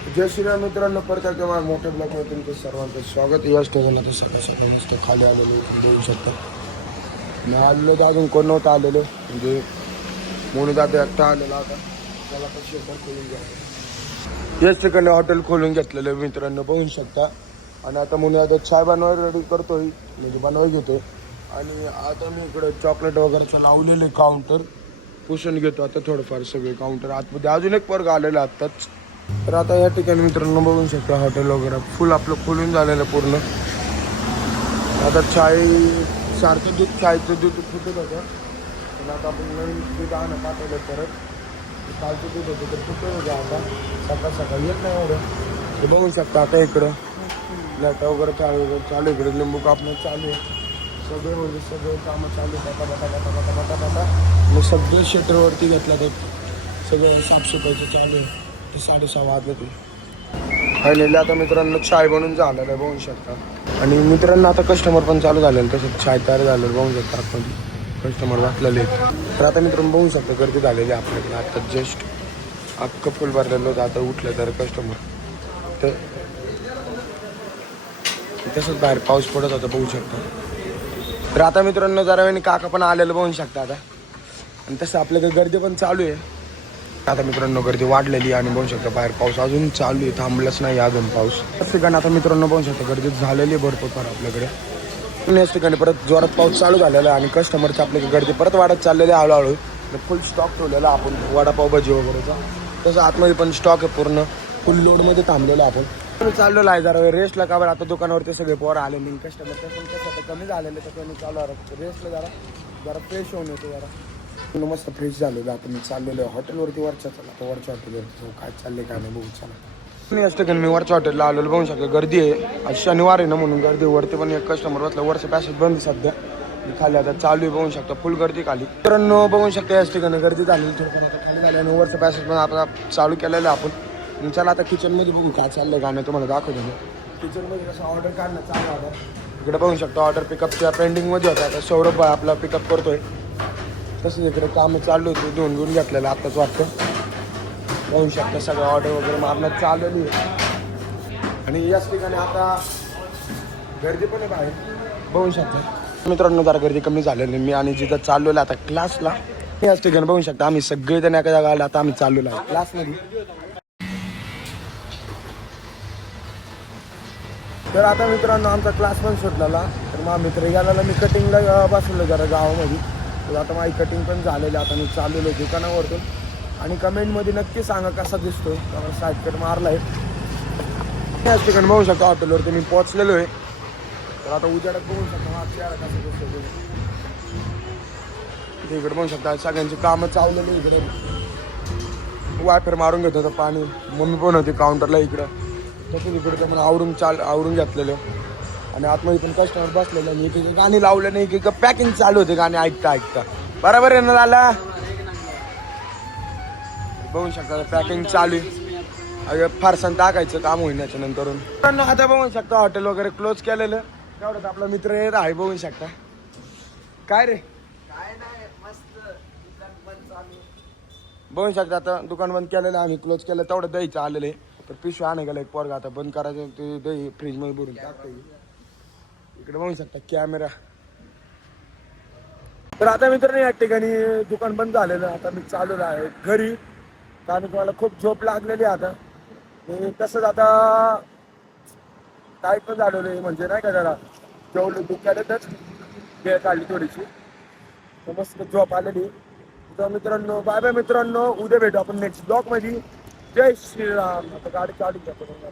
जय श्रीराम मित्रांनो, परत एकदा मोठ्या ब्लॉगमध्ये तुमचं सर्वांचं स्वागत. याच ठिकाणी आता सकाळ सकाळ मस्त खाली आलेलो देऊ शकता. मी आलेलो तर अजून कोण नव्हतं आलेलो, म्हणजे मोनी दादा एकटा आलेला आता. त्याला आता शेटर खोलून घ्या. याच ठिकाणी हॉटेल खोलून घेतलेलं मित्रांनो बघू शकता. आणि आता मोनी दादा चाय बनवायला रेडी करतोय, म्हणजे बनवायला घेतोय. आणि आता मी इकडे चॉकलेट वगैरेचं लावलेलं काउंटर पुसून घेतो आता थोडंफार सगळे काउंटर आतमध्ये. अजून एक वर्ग आलेला आत्ताच. तर आता या ठिकाणी मित्रांनो बघू शकता हॉटेल वगैरे फुल आपलं खोलून झालेलं पूर्ण. आता चाय सारखं चायचं दूध फुटत होतं, पण आता आपण नवीन दूध आणत पाठवलं परत. कालचं दूध होतं तर फुटत होतं आता सकाळ सकाळी येत नाही एवढं. ते बघू शकता आता इकडं लाटा वगैरे चालू इकडे लिंबू कापणं चालू आहे. सगळे म्हणजे सगळे कामं चालू आहे. बटा आणि सगळे शेटरवरती घेतला ते सगळं साफसफाईचं चालू आहे. ते 6:30 वाजले ते फायनली. आता मित्रांनो चाय बनवून झालेलं आहे बघू शकता. आणि मित्रांनो आता कस्टमर पण चालू झालेलं, तसं चाय तयार झालेलं बघू शकता. आतमध्ये कस्टमर बसलेले आहेत. तर आता मित्रांनो बघू शकता गर्दी झालेली आहे आपल्याकडे. आता जस्ट अख्खं फुल भरलेलं होतं. आता उठलं तर कस्टमर तर तसंच बाहेर पाऊस पडत होता बघू शकता. तर आता मित्रांनो जरा वेळी काका पण आलेलं बघू शकता आता. आणि तसं आपल्याकडे गर्दी पण चालू आहे. आता मित्रांनो गर्दी वाढलेली आणि बघू शकता बाहेर पाऊस अजून चालू आहे, थांबलाच नाही अजून पाऊस. त्याच ठिकाणी आता मित्रांनो बघू शकता गर्दी झालेली आहे भरपूर फार आपल्याकडे. याच ठिकाणी परत जोरात पाऊस चालू झालेला आहे आणि कस्टमरची आपल्याकडे गर्दी परत वाढत चाललेली आहे हळूहळू. फुल स्टॉक ठेवलेला आपण वडापाव भजी वगैरेचा. तसं आतमध्ये पण स्टॉक आहे पूर्ण फुल लोडमध्ये थांबलेलं आपण चाललेलं आहे. जरा रेस्टला का बरं आता दुकानावरती सगळे पोरं आले नाही. कस्टमर पण कसं कमी झालेलं तर कमी चालू आहे रेस्टला. जरा फ्रेश होऊन येतो जरा मस्त फ्रेश झालेलं. आता मी चाललेलो आहे हॉटेलवरती वरच्या. चला आता वरच्या हॉटेलवरती काय चालले काय नाही बघू चला. मी असतं मी वरच्या हॉटेलला आलेलो बघू शकतो. गर्दी आहे आज शनिवार आहे ना म्हणून गर्दी. वरती पण एक कस्टमर बसला. वरचं पॅसेज बंद सध्या. खाली आता चालू आहे बघू शकता फुल गर्दी खाली. तर बघू शकता याच ठिकाणी गर्दी झालेली थोडं आता खाली झाली. आणि वरचं पॅसेज पण आता चालू केलेलं आहे आपण. चला आता किचनमध्ये बघू काय चाललंय गाणं तुम्हाला दाखवतो मी. किचनमध्ये कसं ऑर्डर काढणं चालू आता. इकडे बघू शकता ऑर्डर पिकअपच्या पेंडिंगमध्ये होता. आता सौरभ आपला पिकअप करतोय. तसंच इकडे काम चालू होते घेऊन घेतलेलं आत्ताच वाटतं. बघू शकता सगळं ऑर्डर वगैरे मारण्यात चाललेली आहे. आणि याच ठिकाणी आता गर्दी पण आहे बाहेर बघू शकता. मित्रांनो जरा गर्दी कमी झालेली. मी आणि जिथं चाललेलं आता क्लासला याच ठिकाणी बघू शकता आम्ही सगळेजण एका जागा आला. आता आम्ही चाललेलो आहे क्लासमध्ये. तर आता मित्रांनो आमचा क्लास पण सुटलेला. तर मग मित्र गेला मी कटिंगला बसलो जरा गावामध्ये. तर आता माझी कटिंग पण झालेली. आता मी चाललेलो दुकानावरतून. आणि कमेंटमध्ये नक्की सांगा कसा दिसतोय. त्यामुळे साईड कट मारला आहे. याच ठिकाणी बघू शकता हॉटेलवरती मी पोहोचलेलो आहे. तर आता उजेडात बघू शकता हा चेहरा कसा दिसतो. इकडे बघू शकता सगळ्यांची कामं चाललेली. इकडे वायफर मारून घेत होतं पाणी. मम्मी पण होती काउंटरला इकडं. तसंच इकडे त्यामुळे आवरून घेतलेलं. आणि आतमध्ये पण कस्टमर बसलेलं. आणि इथे गाणी लावलं नाही की पॅकिंग चालू होते गाणी ऐकता बरोबर आहे ना लाला. बघू शकता पॅकिंग चालू आहे. फारसन टाकायचं काम होईल याच्या नंतरून. आता बघू शकता हॉटेल वगैरे क्लोज केलेलं. तेवढंच आपला मित्र येत आहे बघू शकता. काय रे बघू शकता आता दुकान बंद केलेलं आम्ही क्लोज केलं. तेवढं दहीचं आलेलं आहे. तर पिशवी आणा गेला एक पोरगा आता बंद करायचं. ते दही फ्रीजमध्ये भरून टाकतो. इकडे बघू शकता कॅमेरा. तर आता मित्रांनो या ठिकाणी दुकान बंद झालेलं. आता मी चालू आहे घरी. कारण मला खूप झोप लागलेली आता. तसंच आता काय पण झालेलं आहे म्हणजे नाही का जरा जेवढं दुकानातच वेळ काढली थोडीशी. तर मस्त झोप आलेली. तर मित्रांनो बाय बाय मित्रांनो. उद्या भेटू आपण नेक्स्ट ब्लॉग मध्ये. जय श्रीराम. आता गाडी चालू करतो.